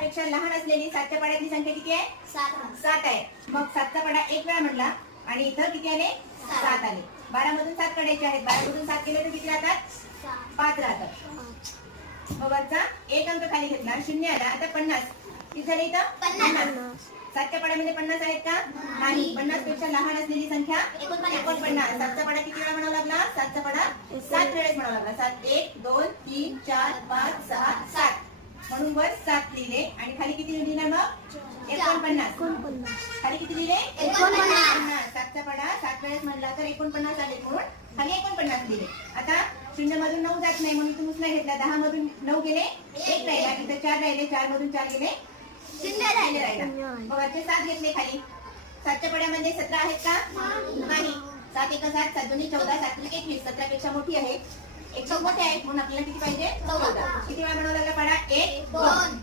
पेक्षा लहान असलेली 7च्या पाड्यातली संख्या किती आहे? 7 आहे. मग 7चा पाडा एक वेळा म्हणला आणि इथं किती आले? 7 आले. 12 मधून 7 काढायचे आहेत. 12 मधून 7 गेले तर किती राहतात? 5 राहतात. मग वरचा एक अंक खाली घेतला, 0 आला. आता 50 किती झाले इथं? 50. 7च्या पाड्यामध्ये 50 आहेत का? नाही. 50 पेक्षा लहान असलेली संख्या 49. 7चा पाडा किती वेळा म्हणावा लागला? 7चा पाडा 7 वेळेस म्हणावा लागला. 7 1 2 3 4 5 6 7 म्हणून वर 7 लिहिले आणि खाली किती लिहिणार मग? 49. खाली किती लिहिले? 49. 7चा पाडा 7 वेळेस म्हणला तर 49 आले म्हणून खाली 49 लिहिले. आता 0 मधून 9 जात नाही म्हणून तुम्ही उचला घेतला. 10 मधून 9 गेले, 1 राहिला. इथं 4 राहिले, 4 मधून 4 गेले, 0 राहिला. मग वरचे 7 घेतले खाली. 7च्या पाड्यामध्ये 17 आहेत का? नाही. 7 1 7, 7 2 14, 7 3 21. 17 पेक्षा मोठी आहे, 100 मोठे आहेत म्हणून आपल्याला किती पाहिजे? 14. किती वेळा म्हणावं लागला पाडा? 1 2